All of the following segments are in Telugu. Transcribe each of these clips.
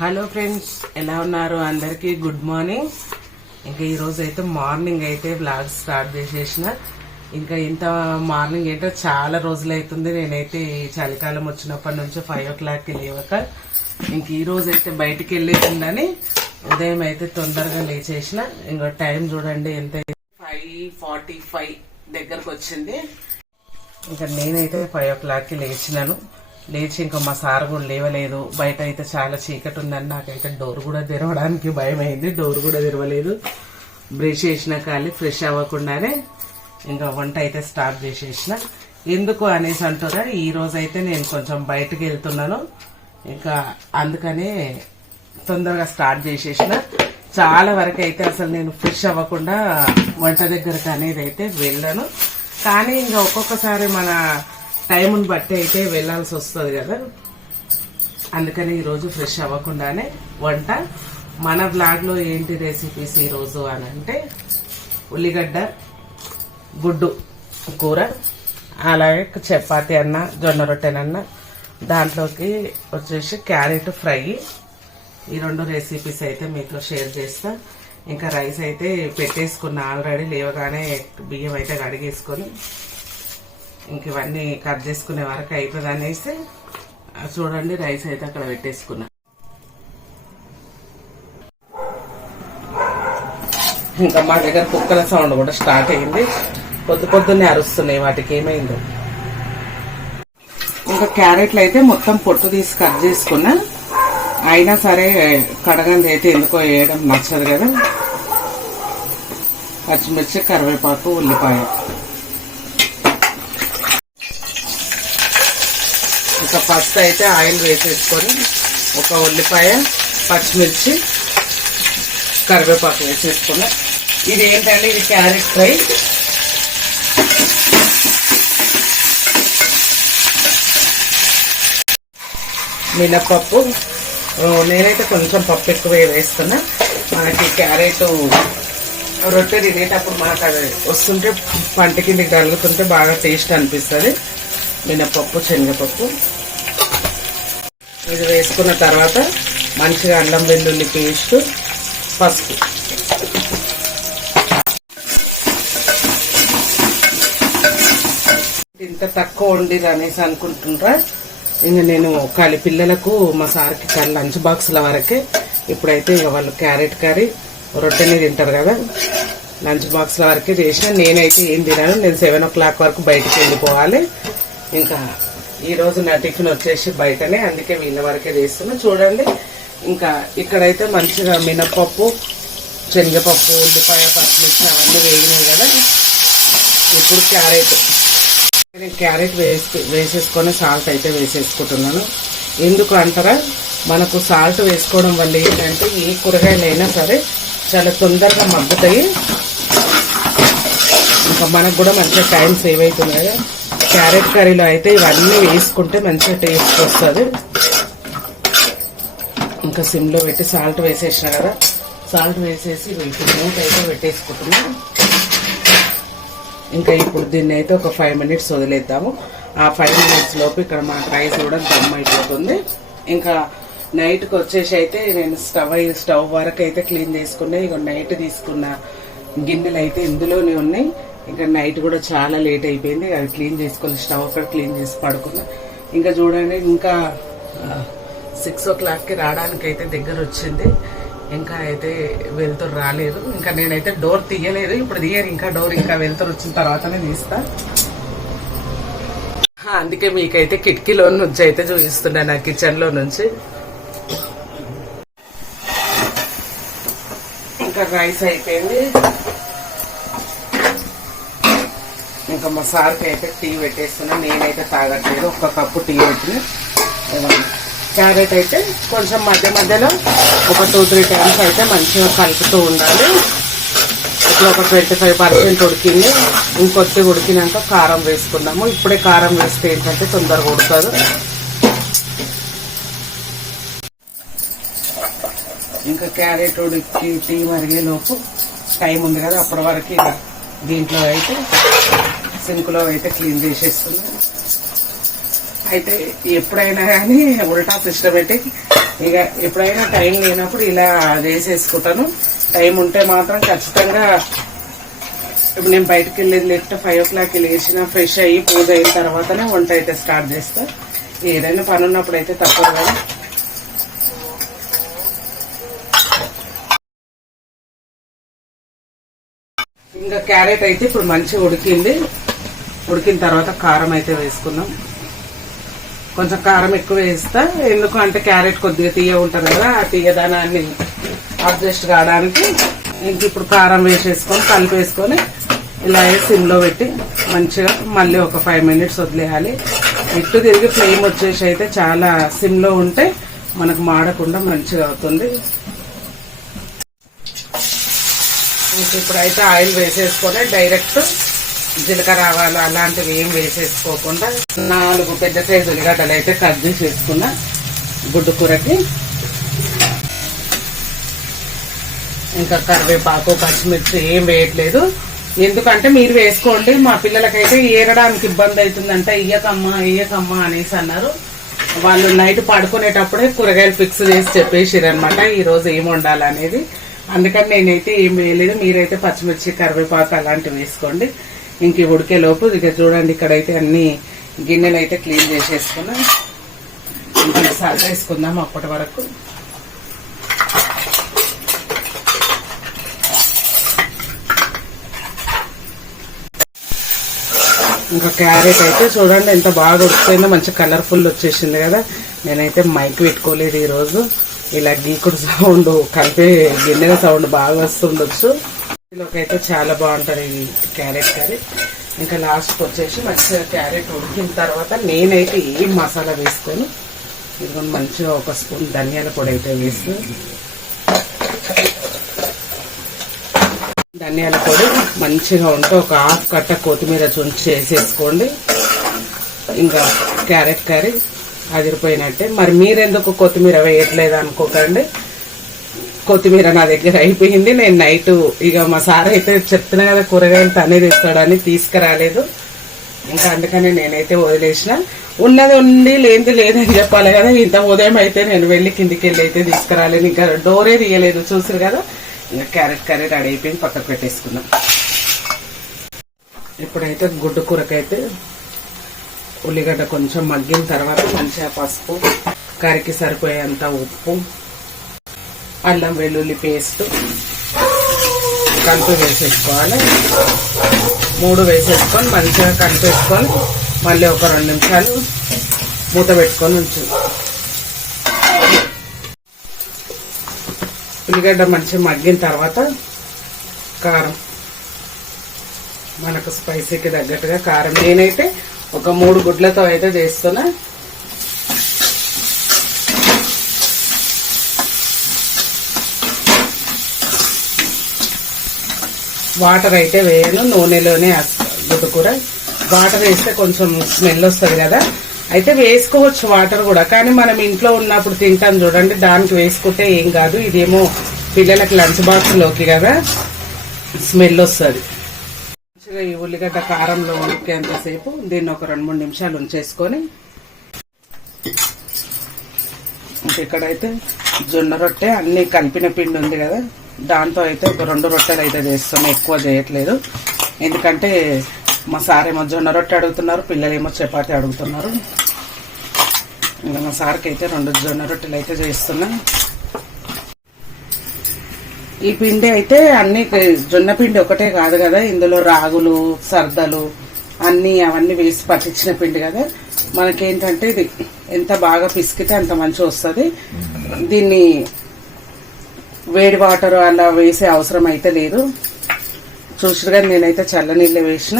హలో ఫ్రెండ్స్, ఎలా ఉన్నారు? అందరికీ గుడ్ మార్నింగ్. ఇంకా ఈ రోజు అయితే మార్నింగ్ అయితే వ్లాగ్ స్టార్ట్ చేసేసిన. ఇంకా ఇంత మార్నింగ్ ఏంటో చాలా రోజులు అవుతుంది. నేనైతే ఈ చలికాలం వచ్చినప్పటి నుంచి 5 o'clockకి లేవక ఇంక ఈ రోజు అయితే బయటికి వెళ్ళేసిందని ఉదయం అయితే తొందరగా లేచేసిన. ఇంకా టైం చూడండి ఎంత, 5:45 దగ్గరకు వచ్చింది. ఇంకా నేనైతే 5 o'clockకి లేచినాను. లేచి ఇంకా మా సార్ కూడా లేవలేదు. బయట అయితే చాలా చీకటి ఉందని నాకైతే డోర్ కూడా తెరవడానికి భయం అయింది. డోర్ కూడా తెరవలేదు. బ్రష్ చేసిన ఖాళీ ఫ్రెష్ అవ్వకుండానే ఇంకా వంట అయితే స్టార్ట్ చేసేసిన. ఎందుకు అనేసి అంటారా, ఈ రోజు అయితే నేను కొంచెం బయటకు వెళ్తున్నాను. ఇంకా అందుకనే తొందరగా స్టార్ట్ చేసేసిన. చాలా వరకు అయితే అసలు నేను ఫ్రెష్ అవ్వకుండా వంట దగ్గరకు అనేది అయితే వెళ్ళాను. కానీ ఇంకా ఒక్కొక్కసారి మన టైంని బట్టి అయితే వెళ్లాల్సి వస్తుంది కదా. అందుకని ఈరోజు ఫ్రెష్ అవ్వకుండానే వంట. మన బ్లాగ్ లో ఏంటి రెసిపీస్ ఈరోజు అని అంటే, ఉల్లిగడ్డ గుడ్డు కూర, అలాగే చపాతి అన్న జొన్న రొట్టెనన్న, దాంట్లోకి వచ్చేసి క్యారెట్ ఫ్రై. ఈ 2 రెసిపీస్ అయితే మీతో షేర్ చేస్తా. ఇంకా రైస్ అయితే పెట్టేసుకున్నా ఆల్రెడీ. లేవగానే బియ్యం అయితే కడిగేసుకొని ఇంక ఇవన్నీ కట్ చేసుకునే వరకు అయిపోతుంది అనేసి చూడండి రైస్ అయితే అక్కడ పెట్టేసుకున్నా. ఇంకా మా దగ్గర కుక్కల సౌండ్ కూడా స్టార్ట్ అయింది. పొద్దున్నే అరుస్తున్నాయి. వాటికి ఏమైందో. ఇంకా క్యారెట్లు అయితే మొత్తం పొట్టు తీసి కట్ చేసుకున్నా. అయినా సరే కడగంది అయితే ఎందుకో వేయడం నచ్చదు కదా. పచ్చిమిర్చి, కరివేపాకు, ఉల్లిపాయ. ఇంకా ఫస్ట్ అయితే ఆయిల్ వేసేసుకొని ఒక ఉల్లిపాయ, పచ్చిమిర్చి, కరివేపాకు వేసేసుకున్నా. ఇది ఏంటంటే ఇది క్యారెట్ ఫ్రై. మినప్పప్పు, నేనైతే కొంచెం పప్పు ఎక్కువ వేస్తున్నా. మనకి క్యారెట్ రొట్టె తినేటప్పుడు మనకు అది వస్తుంటే పంట కిందకి తగులుతుంటే బాగా టేస్ట్ అనిపిస్తుంది. మినపప్పు, శనగపప్పు ఇది వేసుకున్న తర్వాత మంచిగా అల్లం వెల్లుల్లి పేస్ట్, పసుపు. ఇంత తక్కువ వండిరు అనేసి అనుకుంటుండ్రా. ఇంకా నేను పిల్లలకు మా సార్కి లంచ్ బాక్సుల వరకే. ఇప్పుడైతే ఇక వాళ్ళు క్యారెట్ కర్రీ రొట్టెని తింటారు కదా, లంచ్ బాక్స్ల వరకే చేసిన. నేనైతే ఏం తినాను. నేను 7 o'clock వరకు బయటకు వెళ్ళిపోవాలి. ఇంకా ఈ రోజు నా టిఫిన్ వచ్చేసి బయటనే, అందుకే వీళ్ళ వరకే చేస్తున్నా. చూడండి ఇంకా ఇక్కడైతే మంచిగా మినపప్పు, శనగపప్పు, ఉల్లిపాయ, పచ్చిమిర్చి అవన్నీ వేగినాయి కదా. ఇప్పుడు నేను క్యారెట్ వేసేసుకొని సాల్ట్ అయితే వేసేసుకుంటున్నాను. ఎందుకు అంటారా, మనకు సాల్ట్ వేసుకోవడం వల్ల ఏంటంటే ఏ కూరగాయలైనా సరే చాలా తొందరగా మగ్గుతాయి. ఇంకా మనకు కూడా మంచిగా టైం సేవ్ అవుతుంది కదా. క్యారెట్ కర్రీలో అయితే ఇవన్నీ వేసుకుంటే మంచిగా టేస్ట్ వస్తుంది. ఇంకా సిమ్లో పెట్టి సాల్ట్ వేసేసిన కదా, సాల్ట్ వేసేసి మూత అయితే పెట్టేసుకుంటున్నా. ఇంకా ఇప్పుడు దీన్ని అయితే ఒక 5 minutes వదిలేద్దాము. ఆ 5 minutes లోపు ఇక్కడ మా రైస్ కూడా దమ్ అయిపోతుంది. ఇంకా నైట్కి వచ్చేసి అయితే నేను స్టవ్ వరకు అయితే క్లీన్ చేసుకున్నా. ఇక నైట్ తీసుకున్న గిన్నెలు అయితే ఇందులోనే ఉన్నాయి. ఇంకా నైట్ కూడా చాలా లేట్ అయిపోయింది. అది క్లీన్ చేసుకొని స్టవ్ అక్కడ క్లీన్ చేసి పడుకున్నా. ఇంకా చూడండి ఇంకా 6 o'clockకి రావడానికి అయితే దగ్గర వచ్చింది. ఇంకా అయితే వెళ్తురు రాలేదు. ఇంకా నేనైతే డోర్ తీయలేదు. ఇప్పుడు తీయరు ఇంకా డోర్. ఇంకా వెళ్తురు వచ్చిన తర్వాతనే తీస్తా. అందుకే మీకైతే కిటికీలో నుంచి అయితే చూపిస్తున్నా నా కిచెన్ లో నుంచి. ఇంకా రైస్ అయిపోయింది. ఇంకా మా సార్కి అయితే టీ పెట్టేస్తున్నా. నేనైతే తాగట్లేదు. 1 కప్పు టీ పెట్టిన. క్యారెట్ అయితే కొంచెం మధ్య మధ్యలో ఒక 2-3 times అయితే మంచిగా కలుపుతూ ఉండాలి. ఇప్పుడు ఒక 25% ఉడికింది. ఇంకొద్ది ఉడికినాక కారం వేసుకున్నాము. ఇప్పుడే కారం వేస్తే ఏంటంటే తొందరగా ఉడకదు. ఇంకా క్యారెట్ ఉడికి టీ మరిగేలోపు టైం ఉంది కదా, అప్పటి వరకు ఇక దీంట్లో అయితే సింక్లో అయితే క్లీన్ చేసేస్తున్నాం. అయితే ఎప్పుడైనా కానీ ఉల్టా సిస్టమేటిక్ ఇక ఎప్పుడైనా టైం లేనప్పుడు ఇలా చేసేసుకుంటాను. టైం ఉంటే మాత్రం ఖచ్చితంగా ఇప్పుడు నేను బయటకు వెళ్ళేది లేట్ 5 o'clock లేచిన ఫ్రెష్ అయ్యి పూజ అయిన తర్వాతనే వంట అయితే స్టార్ట్ చేస్తా. ఏదైనా పని ఉన్నప్పుడు అయితే తప్పదు కదా. ఇంకా క్యారెట్ అయితే ఇప్పుడు మంచిగా ఉడికింది. ఉడికిన తర్వాత కారం అయితే వేసుకుందాం. కొంచెం కారం ఎక్కువ వేస్తా, ఎందుకు అంటే క్యారెట్ కొద్దిగా తీయ ఉంటుంది కదా, ఆ తీయదనాన్ని అడ్జస్ట్ కావడానికి. ఇంక ఇప్పుడు కారం వేసేసుకొని కలిపేసుకొని ఇలా సిమ్లో పెట్టి మంచిగా మళ్ళీ ఒక 5 minutes వదిలేయాలి. ఇటు తిరిగి ఫ్లేమ్ వచ్చేసి అయితే చాలా సిమ్లో ఉంటే మనకు మాడకుండా మంచిగా అవుతుంది. ఇప్పుడైతే ఆయిల్ వేసేసుకొని డైరెక్ట్ జీలకర్ర ఆవాలు అలాంటివి ఏం వేసేసుకోకుండా 4 పెద్ద సైజు ఉల్లిగడ్డలు అయితే కట్ చేసేసుకున్నా గుడ్డు కూరకి. ఇంకా కరివేపాకు పచ్చిమిర్చి ఏం వేయట్లేదు, ఎందుకంటే మీరు వేసుకోండి. మా పిల్లలకైతే ఏరడానికి ఇబ్బంది అవుతుందంట, ఇయ్యకమ్మా అనేసి అన్నారు. వాళ్ళు నైట్ పడుకునేటప్పుడే కూరగాయలు ఫిక్స్ చేసి చెప్పేసిరనమాట ఈ రోజు ఏం వండాలనేది. అందుకని నేనైతే ఏం వేయలేదు. మీరైతే పచ్చిమిర్చి కరివేపాకు అలాంటివి వేసుకోండి. ఇంక ఉడికే లోపు ఇక చూడండి, ఇక్కడైతే అన్ని గిన్నెలు అయితే క్లీన్ చేసేసుకున్నా. ఇంకా సాల్ట్ వేసుకుందాం అప్పటి వరకు. ఇంకా క్యారెట్ అయితే చూడండి ఎంత బాగా ఉడికిపోయిందో, మంచి కలర్ఫుల్ వచ్చేసింది కదా. నేనైతే మైక్ పెట్టుకోలేదు ఈరోజు. ఇలా గీకుడు సౌండ్ కలిపే గిన్నెల సౌండ్ బాగా వస్తుండొచ్చు. ఇందులోకి అయితే చాలా బాగుంటుంది ఈ క్యారెట్ కర్రీ. ఇంకా లాస్ట్కి వచ్చేసి మంచిగా క్యారెట్ ఉడికిన తర్వాత నేనైతే ఏం మసాలా వేసుకొని ఇదిగోండి మంచిగా 1 స్పూన్ ధనియాల పొడి అయితే వేసుకొని, ధనియాల పొడి మంచిగా ఉంటే ఒక 1/2 కట్ట కొత్తిమీర చుంచి వేసేసుకోండి. ఇంకా క్యారెట్ కర్రీ అదిరిపోయినట్టే. మరి మీరెందుకు కొత్తిమీర వేయట్లేదు అనుకోకండి, కొత్తిమీర నా దగ్గర అయిపోయింది. నేను నైట్ ఇక మా సార్ అయితే చెప్తున్నా కదా కూరగాయలు తనే తెస్తాడని తీసుకురాలేదు. ఇంకా అందుకని నేనైతే వదిలేసిన. ఉన్నది ఉండి లేనిది లేదని చెప్పాలి కదా. ఇంత ఉదయం అయితే నేను వెళ్ళి కిందికి వెళ్ళి అయితే తీసుకురాలేదు, ఇంకా డోరే తీయలేదు. చూసారు కదా. ఇంకా క్యారెట్ కర్రీ రెడీ అయిపోయింది, పక్కకు పెట్టేసుకుందాం. ఇప్పుడైతే గుడ్డు కూరకైతే ఉల్లిగడ్డ కొంచెం మగ్గిన తర్వాత మంచిగా పసుపు, కర్రీకి సరిపోయేంత ఉప్పు, అల్లం వెల్లుల్లి పేస్ట్ కలిపి వేసేసుకోవాలి. 3 వేసేసుకొని మంచిగా కలిపేసుకొని మళ్ళీ ఒక 2 నిమిషాలు మూత పెట్టుకొని ఉంచు. ఉల్లిగడ్డ మంచిగా మగ్గిన తర్వాత కారం, మనకు స్పైసీకి తగ్గట్టుగా కారం. నేనైతే ఒక 3 గుడ్లతో అయితే చేస్తున్నా. వాటర్ అయితే వేయను, నూనెలోనే గుడ్డు కూర. వాటర్ వేస్తే కొంచెం స్మెల్ వస్తుంది కదా, అయితే వేసుకోవచ్చు వాటర్ కూడా. కానీ మనం ఇంట్లో ఉన్నప్పుడు తింటాం చూడండి, దానికి వేసుకుంటే ఏం కాదు. ఇదేమో పిల్లలకి లంచ్ బాక్స్లోకి కదా స్మెల్ వస్తుంది. మంచిగా ఈ ఉల్లిగడ్డ కారంలో ఉడికేంతసేపు దీన్ని ఒక 2-3 నిమిషాలు ఉంచేసుకొని, ఇక్కడైతే జొన్న రొట్టె అన్ని కలిపిన పిండి ఉంది కదా, దాంతో అయితే ఒక 2 రొట్టెలు అయితే చేస్తాను. ఎక్కువ చేయట్లేదు, ఎందుకంటే మా సారేమో జొన్న రొట్టె అడుగుతున్నారు, పిల్లలేమో చపాతి అడుగుతున్నారు. ఇంకా మా సార్కి అయితే 2 జొన్న రొట్టెలు అయితే చేస్తున్నా. ఈ పిండి అయితే అన్ని జొన్న పిండి ఒకటే కాదు కదా, ఇందులో రాగులు, సర్దలు అవన్నీ వేసి పట్టించిన పిండి కదా. మనకేంటంటే ఇది ఎంత బాగా పిసికితే అంత మంచిగా వస్తుంది. దీన్ని వేడి వాటర్ అలా వేసే అవసరం అయితే లేదు. చూసిరుగా నేనైతే చల్లనీళ్ళే వేసిన.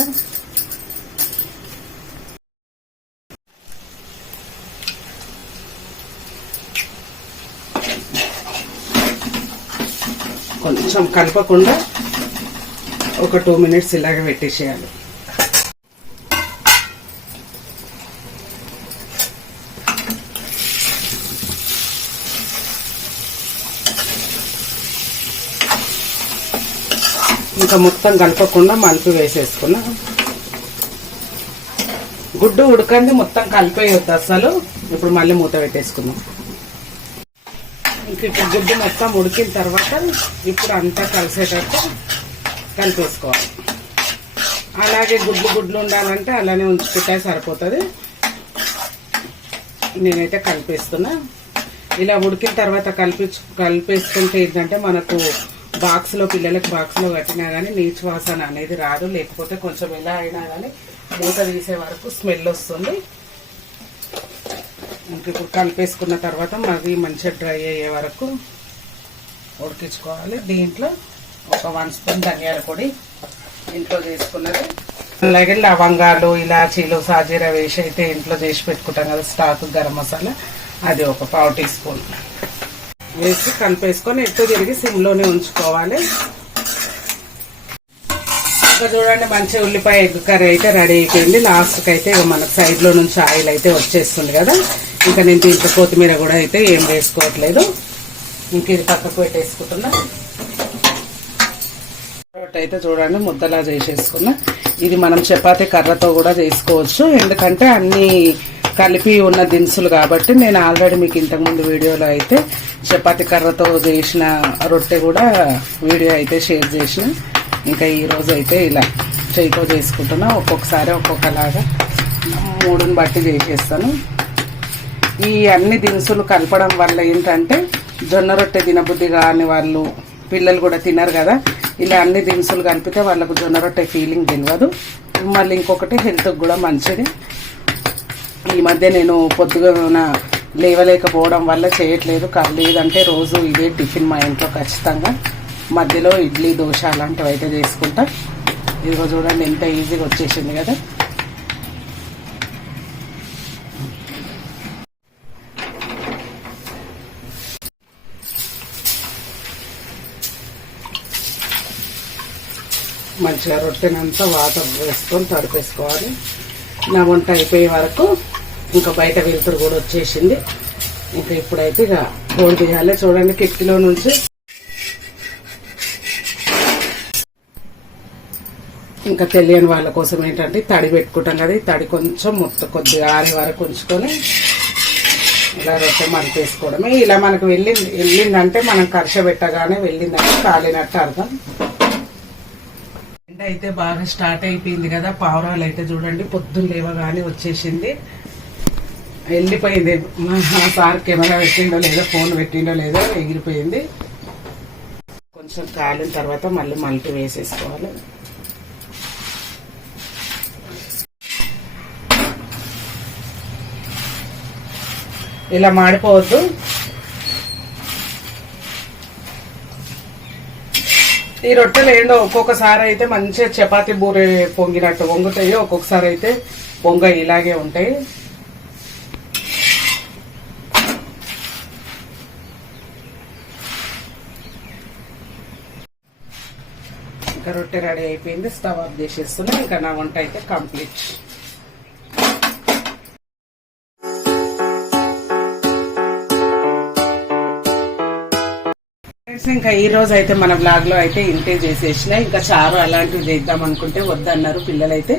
కొంచెం కలపకుండా ఒక 2 minutes ఇలాగ పెట్టేసేయాలి. ఇంకా మొత్తం కలపకుండా మలిపి వేసేసుకున్నా. గుడ్డు ఉడకండి, మొత్తం కలిపేయొద్దు అసలు. ఇప్పుడు మళ్ళీ మూత పెట్టేసుకుందాం. ఇంక ఇప్పుడు గుడ్డు మొత్తం ఉడికిన తర్వాత ఇప్పుడు అంతా కలిసేటట్టు కలిపేసుకోవాలి. అలాగే గుడ్లు ఉండాలంటే అలానే ఉంచుకుంటే సరిపోతుంది. నేనైతే కలిపేస్తున్నా. ఇలా ఉడికిన తర్వాత కలిపేసుకుంటే ఏంటంటే మనకు పిల్లలకి బాక్స్లో కట్టినా కానీ నీచు వాసన అనేది రాదు. లేకపోతే కొంచెం ఎలా అయినా కానీ మూత తీసే వరకు స్మెల్ వస్తుంది. ఇంక ఇప్పుడు కలిపేసుకున్న తర్వాత మరి మంచిగా డ్రై అయ్యే వరకు ఉడికించుకోవాలి. దీంట్లో ఒక 1 స్పూన్ ధనియాల పొడి ఇంట్లో చేసుకున్నది, అలాగే లవంగాలు, ఇలాచీలు, సాజీరా వేసి అయితే ఇంట్లో చేసి పెట్టుకుంటాం కదా స్టాక్ గరం మసాలా, అది ఒక 1/4 టీ స్పూన్ వేసి కలిపేసుకొని ఎట్టు తిరిగి సిమ్లోనే ఉంచుకోవాలి. ఇంకా చూడండి మంచి ఉల్లిపాయ ఎగ్ కర్రీ అయితే రెడీ అయిపోయింది. లాస్ట్కి అయితే మనకు సైడ్లో నుంచి ఆయిల్ అయితే వచ్చేస్తుంది కదా. ఇంకా నేను దీంట్లో కొత్తిమీర కూడా అయితే ఏం వేసుకోవట్లేదు. ఇంక ఇది పక్కకు పెట్టేసుకుంటున్నా. అయితే చూడండి ముద్దలా చేసేసుకున్నా. ఇది మనం చపాతీ కర్రతో కూడా చేసుకోవచ్చు, ఎందుకంటే అన్ని కలిపి ఉన్న దినుసులు కాబట్టి. నేను ఆల్రెడీ మీకు ఇంతకుముందు వీడియోలో అయితే చపాతీ కర్రతో చేసిన రొట్టె కూడా వీడియో అయితే షేర్ చేసిన. ఇంకా ఈరోజు అయితే ఇలా చేయితో చేసుకుంటున్నా. ఒక్కొక్కసారి ఒక్కొక్కలాగా మూడుని బట్టి చేసేస్తాను. ఈ అన్ని దినుసులు కలపడం వల్ల ఏంటంటే జొన్న రొట్టె తినబుద్ధి కాని వాళ్ళు, పిల్లలు కూడా తినరు కదా. ఇలా అన్ని దినుసులు కలిపితే వాళ్ళకు జొన్న రొట్టె ఫీలింగ్ తెలియదు. మళ్ళీ ఇంకొకటి హెల్త్కి కూడా మంచిది. ఈ మధ్య నేను పొద్దుగా లేవలేకపోవడం వల్ల చేయట్లేదు. లేదంటే రోజు ఇదే టిఫిన్ మా ఇంట్లో ఖచ్చితంగా. మధ్యలో ఇడ్లీ, దోశ అలాంటివి అయితే చేసుకుంటా. ఇదిగో చూడండి ఎంత ఈజీగా వచ్చేసింది కదా. మంచిగా రొట్టెనంతా వాటర్ వేసుకొని తడిపేసుకోవాలి. నా వంట అయిపోయే వరకు ఇంకా బయట వెలుతురు కూడా వచ్చేసింది. ఇంకా ఇప్పుడైతే ఇక కోడి తీయాలి. చూడండి కిటికీలో నుంచి ఇంకా తెలియని వాళ్ళ కోసం ఏంటంటే తడి పెట్టుకుంటాం కదా. తడి కొంచెం మొత్తం కొద్దిగా ఆరే వరకు ఉంచుకొని ఇలా రొట్టె మలిపేసుకోవడమే. ఇలా మనకు వెళ్ళిందంటే మనం కర్ష పెట్టగానే వెళ్ళిందంటే కాలినట్టు అర్థం. ఎండ అయితే బాగా స్టార్ట్ అయిపోయింది కదా. పావురాలు అయితే చూడండి పొద్దున్న లేవగానే వచ్చేసింది, వెళ్ళిపోయింది. మా సార్ కెమెరా పెట్టిండో లేదో, ఫోన్ పెట్టిండో లేదో ఎగిరిపోయింది. కొంచెం కాలిన తర్వాత మళ్ళీ మల్టి వేసేసుకోవాలి. ఇలా మాడిపోవద్దు. ఈ రొట్టెలు ఏంటో ఒక్కొక్కసారి అయితే మంచిగా చపాతీ బూరె పొంగినట్టు పొంగుతాయి, ఒక్కొక్కసారి అయితే పొంగ ఇలాగే ఉంటాయి. ఇంకా రొట్టె రెడీ అయిపోయింది. స్టవ్ ఆఫ్ చేసేస్తున్నా. ఇంకా నా వంట అయితే కంప్లీట్. ఇంకా ఈ రోజు అయితే మన బ్లాగ్ లో అయితే ఇంతే చేసేసిన. ఇంకా చారు అలాంటివి చేద్దాం అనుకుంటే వద్దన్నారు పిల్లలైతే.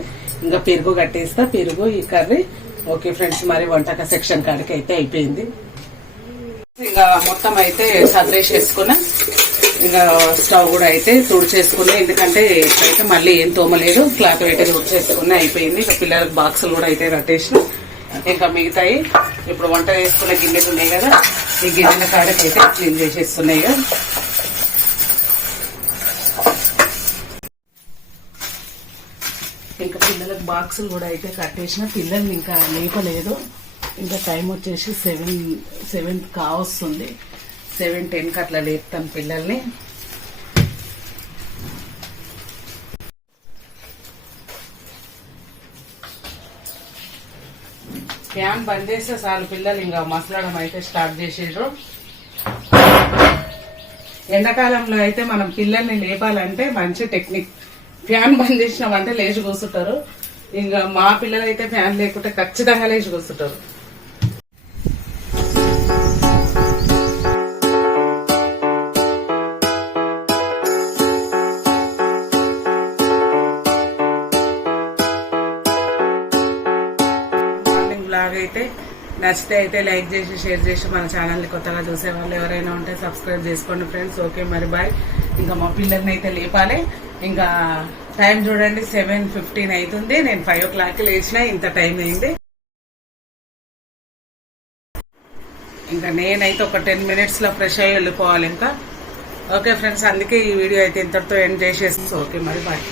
ఇంకా పెరుగు కట్టేస్తా, పెరుగు ఈ కర్రీ. ఓకే ఫ్రెండ్స్, మరి వంటక సెక్షన్ కాడికి అయితే అయిపోయింది. ఇంకా మొత్తం అయితే సర్దేసేసుకున్నా. ఇంకా స్టవ్ కూడా అయితే తుడిచేసుకున్నా, ఎందుకంటే ఇప్పుడైతే మళ్ళీ ఏం తోమలేదు. క్లాత్ అయితే తుడిచేసుకున్నా అయిపోయింది. ఇంకా పిల్లలకు బాక్సులు కూడా అయితే కట్టేసిన. ఇంకా మిగతాయి ఇప్పుడు వంట చేసుకున్న గిన్నెలు ఉన్నాయి కదా, ఈ గిన్నెల కాడకి అయితే క్లీన్ చేసేస్తున్నాయి కదా. ఇంకా పిల్లలకు బాక్సులు కూడా అయితే కట్టేసిన. పిల్లల్ని ఇంకా లేపలేదు. ఇంకా టైం వచ్చేసి 7 కావస్తుంది. 7:10కి అట్లా లేపుతాను పిల్లల్ని. ఫ్యాన్ బంద్ చేస్తే చాలు పిల్లలు ఇంకా మసలడం అయితే స్టార్ట్ చేసేరు. ఎండాకాలంలో అయితే మనం పిల్లల్ని లేపాలంటే మంచి టెక్నిక్. ఫ్యాన్ బంద్ చేసినామంటే లేచి కూర్చుంటారు. ఇంకా మా పిల్లలు అయితే ఫ్యాన్ లేకుంటే ఖచ్చితంగా లేచి కూర్చుంటారు. అయితే నచ్చితే అయితే లైక్ చేసి షేర్ చేసి మన ఛానల్ని కొత్తగా చూసే వాళ్ళు ఎవరైనా ఉంటే సబ్స్క్రైబ్ చేసుకోండి ఫ్రెండ్స్. ఓకే మరి బాయ్. ఇంకా మా పిల్లల్ని అయితే లేపాలి. ఇంకా టైం చూడండి 7:15 అవుతుంది. నేను 5 o'clock లేచిన, ఇంత టైం అయింది. ఇంకా నేనైతే ఒక 10 minutes లో ఫ్రెష్ అయ్యి వెళ్ళిపోవాలి ఇంకా. ఓకే ఫ్రెండ్స్, అందుకే ఈ వీడియో అయితే ఇంతటితో ఎండ్ చేసేస్తాను. ఓకే మరి బాయ్.